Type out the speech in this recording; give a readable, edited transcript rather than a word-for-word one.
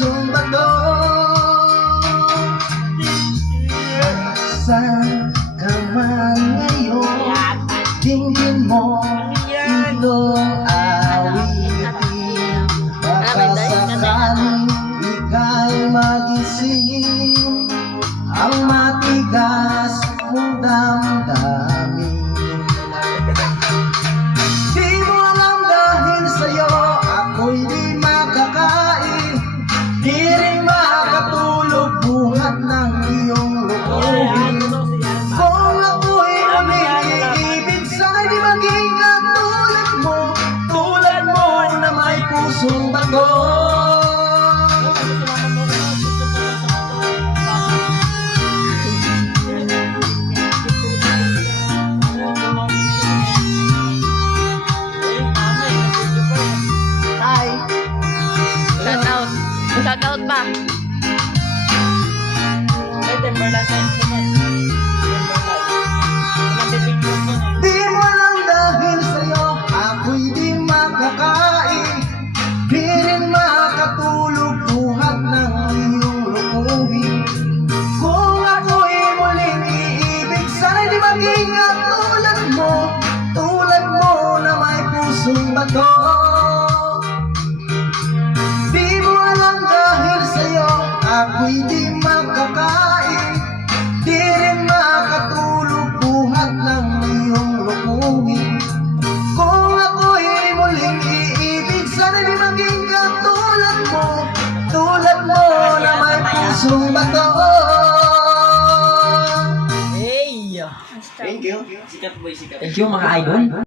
pusong bato. Saan ka man ngayon, dinggin mo itong awitin. Baka sakaling ika'y magising ang matigas mong damdamin. Di mo alam dahil sa'yo ako'y di makakain, di rin makatulog buhat ng iyong lukuhin. Kung ako'y umiibig, sana'y di maging tulad mo na may pusong bato. Shoutout pa. Di mo lang dahil sa'yo ako'y di makakain, di rin makatulog buhat ng iyong lukuhin. Kung ako'y muling iibig, sana'y di maging tulad mo na may pusong bato. Ako'y di makakain, di rin makatulog buhat ng iyong lukuhin. Kung ako'y muling iibig, sana di maging tulad mo na may pusong bato. Hey! Thank you. Thank you mga idol.